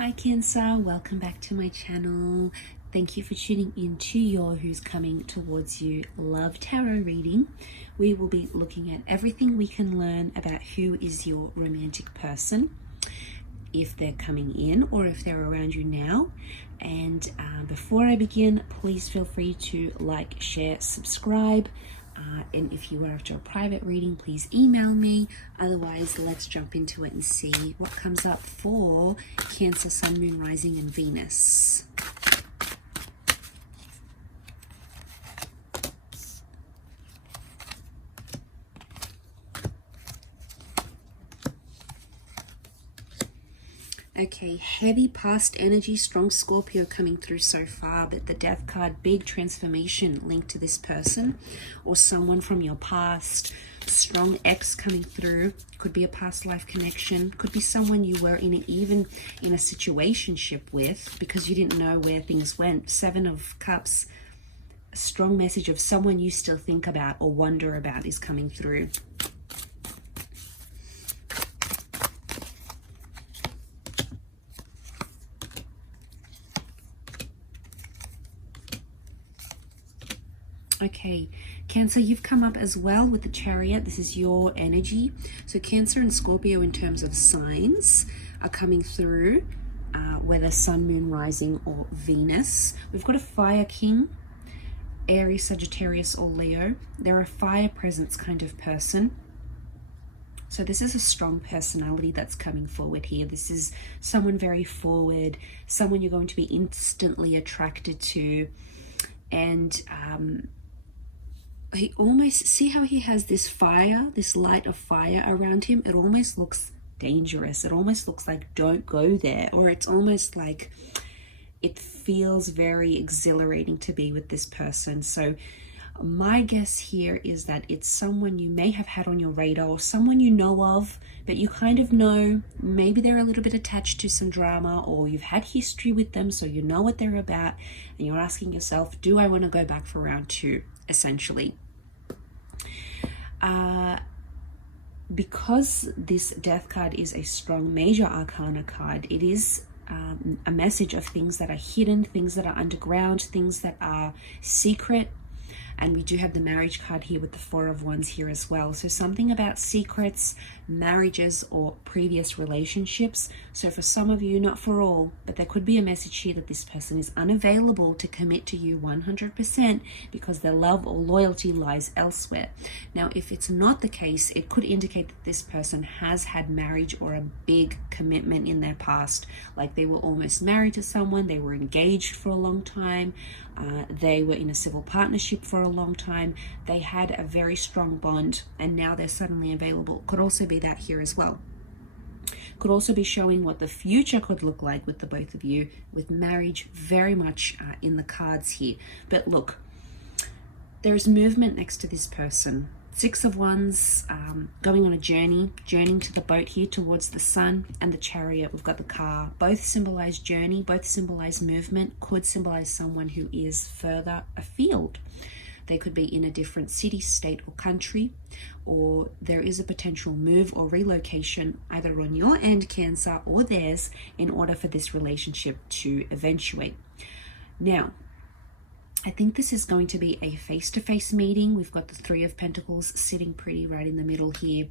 Hi Cancer, welcome back to my channel. Thank you for tuning in to your Who's Coming Towards You Love Tarot reading. We will be looking at everything we can learn about who is your romantic person, if they're coming in or if they're around you now. And before I begin, please feel free to like, share, subscribe. And if you are after a private reading, please email me. Otherwise, let's jump into it and see what comes up for Cancer, Sun, Moon, Rising, and Venus. Okay, heavy past energy, strong Scorpio coming through so far, but the Death card, big transformation linked to this person or someone from your past. Strong X coming through, could be a past life connection, could be someone you were even in a situationship with because you didn't know where things went. 7 of Cups, a strong message of someone you still think about or wonder about is coming through. Okay, Cancer, you've come up as well with the Chariot. This is your energy. So Cancer and Scorpio in terms of signs are coming through, whether Sun, Moon, Rising, or Venus. We've got a Fire King, Aries, Sagittarius, or Leo. They're a fire presence kind of person. So this is a strong personality that's coming forward here. This is someone very forward, someone you're going to be instantly attracted to. And he almost, see how he has this fire, this light of fire around him? It almost looks dangerous. It almost looks like don't go there. Or it's almost like it feels very exhilarating to be with this person. So my guess here is that it's someone you may have had on your radar or someone you know of, but you kind of know maybe they're a little bit attached to some drama or you've had history with them, so you know what they're about, and you're asking yourself, do I want to go back for round 2, essentially? Because this Death card is a strong major arcana card, it is a message of things that are hidden, things that are underground, things that are secret. And we do have the marriage card here with the 4 of Wands here as well. So something about secrets, marriages, or previous relationships. So for some of you, not for all, but there could be a message here that this person is unavailable to commit to you 100% because their love or loyalty lies elsewhere. Now, if it's not the case, it could indicate that this person has had marriage or a big commitment in their past. Like they were almost married to someone, they were engaged for a long time, they were in a civil partnership for a long time, they had a very strong bond, and now they're suddenly available. Could also be that here as well. Could also be showing what the future could look like with the both of you, with marriage very much in the cards here. But look, there's movement next to this person. 6 of Wands, going on a journeying to the boat here towards the sun, and the Chariot, we've got the car. Both symbolize journey, both symbolize movement, could symbolize someone who is further afield. They could be in a different city, state, or country, or there is a potential move or relocation either on your end, Cancer, or theirs, in order for this relationship to eventuate. Now, I think this is going to be a face-to-face meeting. We've got the 3 of Pentacles sitting pretty right in the middle here.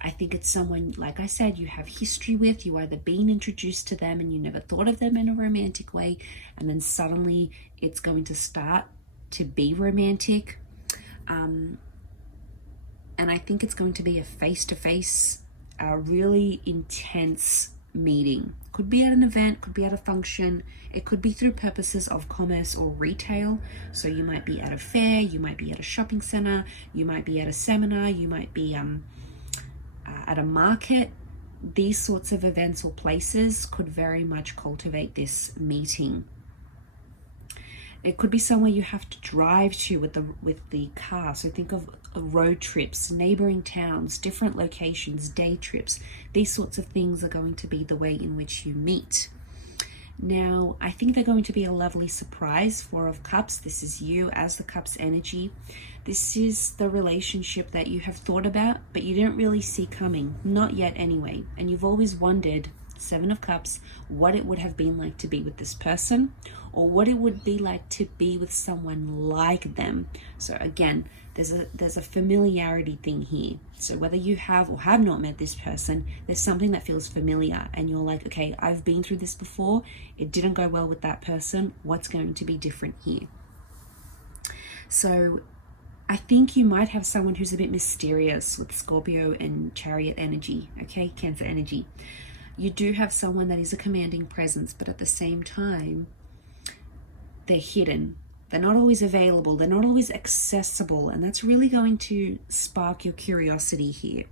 I think it's someone, like I said, you have history with. You either been introduced to them and you never thought of them in a romantic way, and then suddenly it's going to start to be romantic. And I think it's going to be a face-to-face, really intense meeting. Could be at an event, could be at a function, it could be through purposes of commerce or retail. So you might be at a fair, you might be at a shopping center, you might be at a seminar, you might be at a market. These sorts of events or places could very much cultivate this meeting. It could be somewhere you have to drive to with the car. So think of road trips, neighboring towns, different locations, day trips. These sorts of things are going to be the way in which you meet. Now, I think they're going to be a lovely surprise. 4 of Cups, this is you as the Cups energy. This is the relationship that you have thought about, but you didn't really see coming. Not yet anyway. And you've always wondered Seven of Cups, what it would have been like to be with this person, or what it would be like to be with someone like them. So again, there's a familiarity thing here. So whether you have or have not met this person, there's something that feels familiar and you're like, okay, I've been through this before. It didn't go well with that person. What's going to be different here? So I think you might have someone who's a bit mysterious with Scorpio and Chariot energy, okay, Cancer energy. You do have someone that is a commanding presence, but at the same time, they're hidden. They're not always available. They're not always accessible. And that's really going to spark your curiosity here.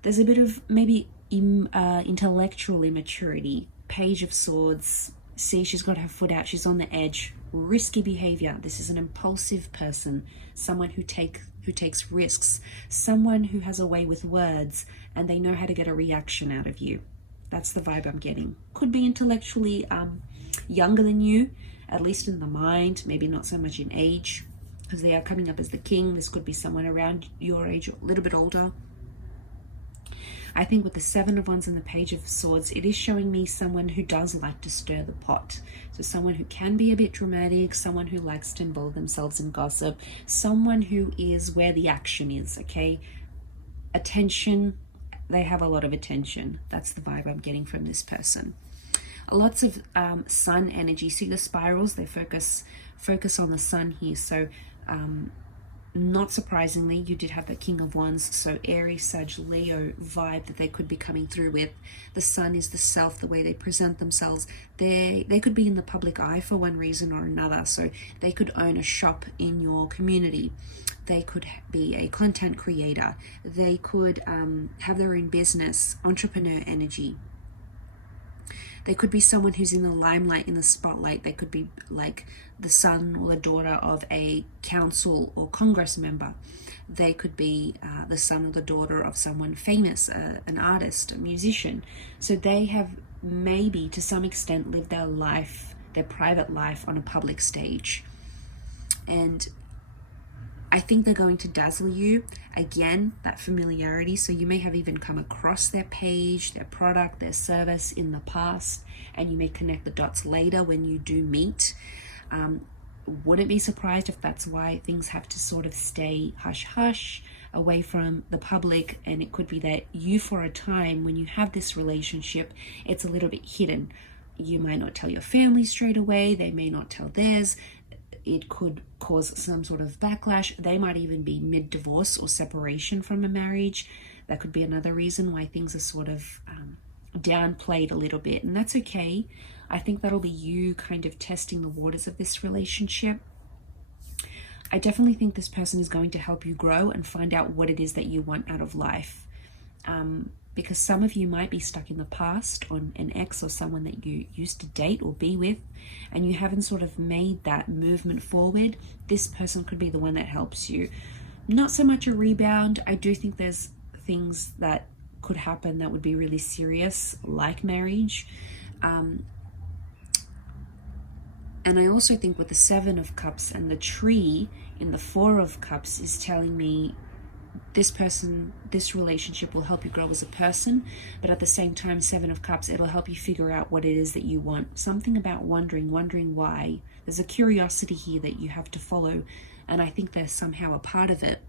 There's a bit of maybe intellectual immaturity. Page of Swords. See, she's got her foot out. She's on the edge. Risky behavior. This is an impulsive person. Someone who takes risks. Someone who has a way with words and they know how to get a reaction out of you. That's the vibe I'm getting. Could be intellectually younger than you, at least in the mind, maybe not so much in age, because they are coming up as the king. This could be someone around your age, a little bit older. I think with the Seven of Wands and the Page of Swords, it is showing me someone who does like to stir the pot. So someone who can be a bit dramatic, someone who likes to involve themselves in gossip, someone who is where the action is, okay? Attention, they have a lot of attention. That's the vibe I'm getting from this person. Lots of sun energy. See the spirals? They focus on the sun here. So not surprisingly, you did have the King of Wands. So Aries, Sag, Leo vibe that they could be coming through with. The sun is the self, the way they present themselves. They could be in the public eye for one reason or another. So they could own a shop in your community. They could be a content creator. They could have their own business, entrepreneur energy. They could be someone who's in the limelight, in the spotlight. They could be like the son or the daughter of a council or Congress member. They could be the son or the daughter of someone famous, an artist, a musician. So they have maybe to some extent lived their life, their private life on a public stage. And I think they're going to dazzle you. Again, that familiarity. So you may have even come across their page, their product, their service in the past, and you may connect the dots later when you do meet. Wouldn't be surprised if that's why things have to sort of stay hush-hush, away from the public. And it could be that you, for a time, when you have this relationship, it's a little bit hidden. You might not tell your family straight away. They may not tell theirs. It could cause some sort of backlash. They might even be mid-divorce or separation from a marriage. That could be another reason why things are sort of downplayed a little bit. And that's okay. I think that'll be you kind of testing the waters of this relationship. I definitely think this person is going to help you grow and find out what it is that you want out of life. Because some of you might be stuck in the past on an ex or someone that you used to date or be with, and you haven't sort of made that movement forward. This person could be the one that helps you. Not so much a rebound. I do think there's things that could happen that would be really serious, like marriage. And I also think with the Seven of Cups and the tree in the Four of Cups is telling me this person, this relationship will help you grow as a person, but at the same time, Seven of Cups, it'll help you figure out what it is that you want. Something about wondering why. There's a curiosity here that you have to follow, and I think they're somehow a part of it.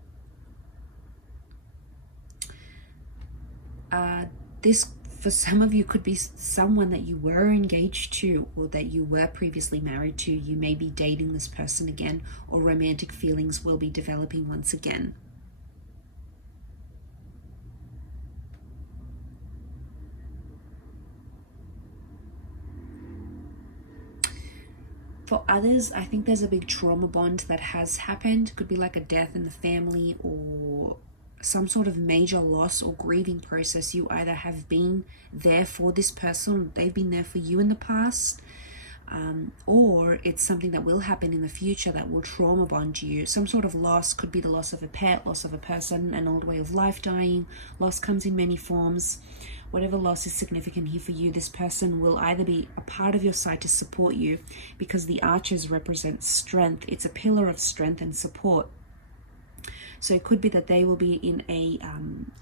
This, for some of you, could be someone that you were engaged to or that you were previously married to. You may be dating this person again, or romantic feelings will be developing once again. For others, I think there's a big trauma bond that has happened. Could be like a death in the family or some sort of major loss or grieving process. You either have been there for this person, or they've been there for you in the past, or it's something that will happen in the future that will trauma bond you. Some sort of loss. Could be the loss of a pet, loss of a person, an old way of life dying. Loss comes in many forms. Whatever loss is significant here for you, this person will either be a part of your side to support you, because the archers represent strength. It's a pillar of strength and support. So it could be that they will be in a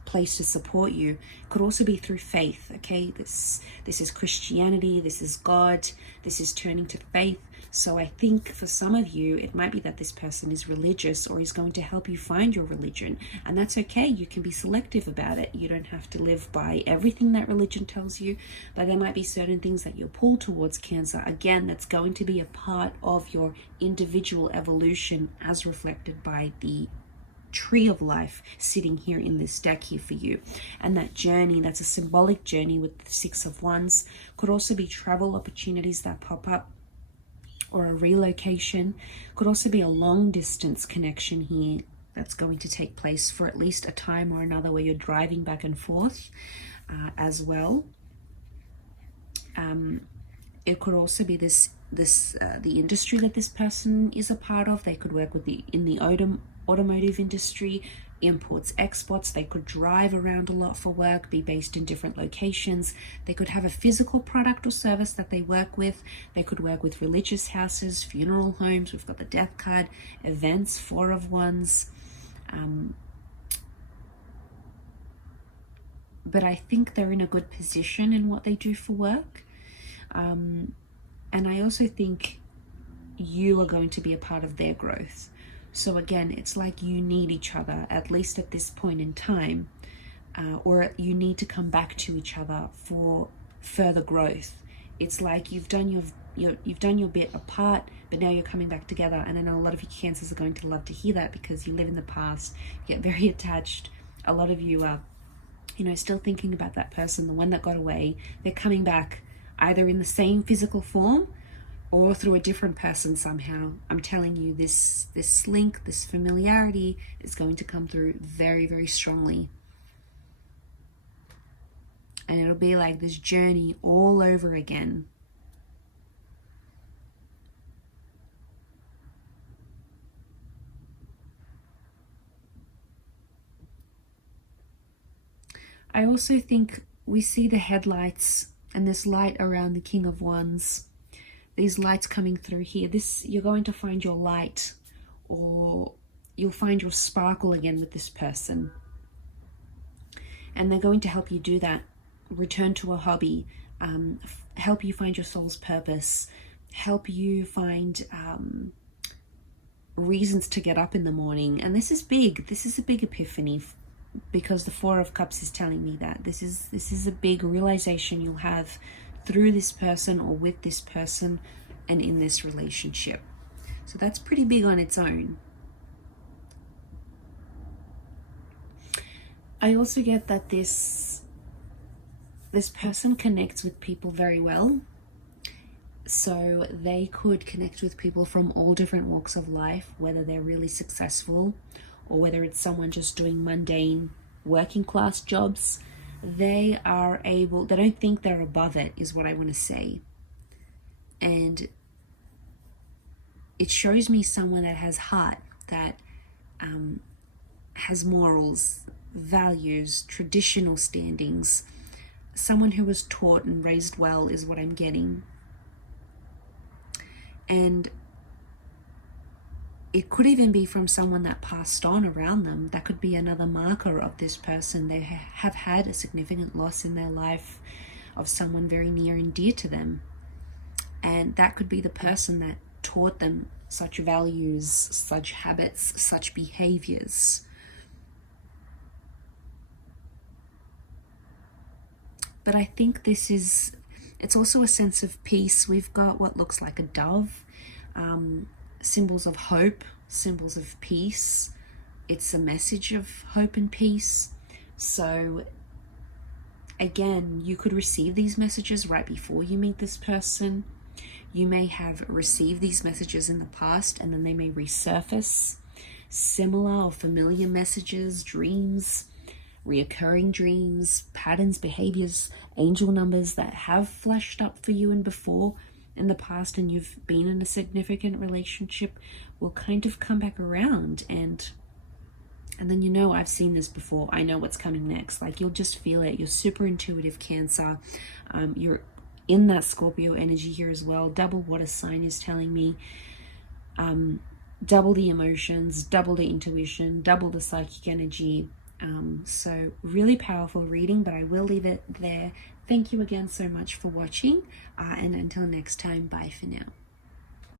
place to support you. It could also be through faith, okay? This is Christianity, this is God, this is turning to faith. So I think for some of you, it might be that this person is religious or is going to help you find your religion. And that's okay. You can be selective about it. You don't have to live by everything that religion tells you, but there might be certain things that you're pulled towards, Cancer. Again, that's going to be a part of your individual evolution as reflected by the tree of life sitting here in this deck here for you. And that journey, that's a symbolic journey with the Six of Wands, could also be travel opportunities that pop up, or a relocation. Could also be a long distance connection here that's going to take place for at least a time or another, where you're driving back and forth as well. It could also be the industry that this person is a part of. They could work with in the automotive industry, imports, exports. They could drive around a lot for work, be based in different locations. They could have a physical product or service that they work with. They could work with religious houses, funeral homes. We've got the Death card, events, Four of Wands. But I think they're in a good position in what they do for work. And I also think you are going to be a part of their growth. So again, it's like you need each other, at least at this point in time, or you need to come back to each other for further growth. It's like you've done your bit apart, but now you're coming back together. And I know a lot of you Cancers are going to love to hear that, because you live in the past, you get very attached. A lot of you are, still thinking about that person, the one that got away. They're coming back either in the same physical form or through a different person somehow. I'm telling you, this link, this familiarity is going to come through very, very strongly. And it'll be like this journey all over again. I also think we see the headlights and this light around the King of Wands. These lights coming through here. You're going to find your light, or you'll find your sparkle again with this person. And they're going to help you do that. Return to a hobby, help you find your soul's purpose, help you find reasons to get up in the morning. And this is big. This is a big epiphany, because the Four of Cups is telling me that this is a big realization you'll have through this person or with this person and in this relationship. So that's pretty big on its own. I also get that this person connects with people very well. So they could connect with people from all different walks of life, whether they're really successful or whether it's someone just doing mundane working class jobs. They don't think they're above it, is what I want to say. And it shows me someone that has heart, that has morals, values, traditional standings. Someone who was taught and raised well is what I'm getting. And it could even be from someone that passed on around them. That could be another marker of this person. They have had a significant loss in their life of someone very near and dear to them. And that could be the person that taught them such values, such habits, such behaviors. But I think it's also a sense of peace. We've got what looks like a dove, symbols of hope, symbols of peace. It's a message of hope and peace. So again, you could receive these messages right before you meet this person. You may have received these messages in the past and then they may resurface. Similar or familiar messages, dreams, reoccurring dreams, patterns, behaviors, angel numbers that have flashed up for you and before in the past, and you've been in a significant relationship, will kind of come back around. And then I've seen this before. I know what's coming next. Like, you'll just feel it. You're super intuitive, Cancer. You're in that Scorpio energy here as well. Double water sign is telling me. double the emotions, double the intuition, double the psychic energy. So really powerful reading, but I will leave it there. Thank you again so much for watching, and until next time, bye for now.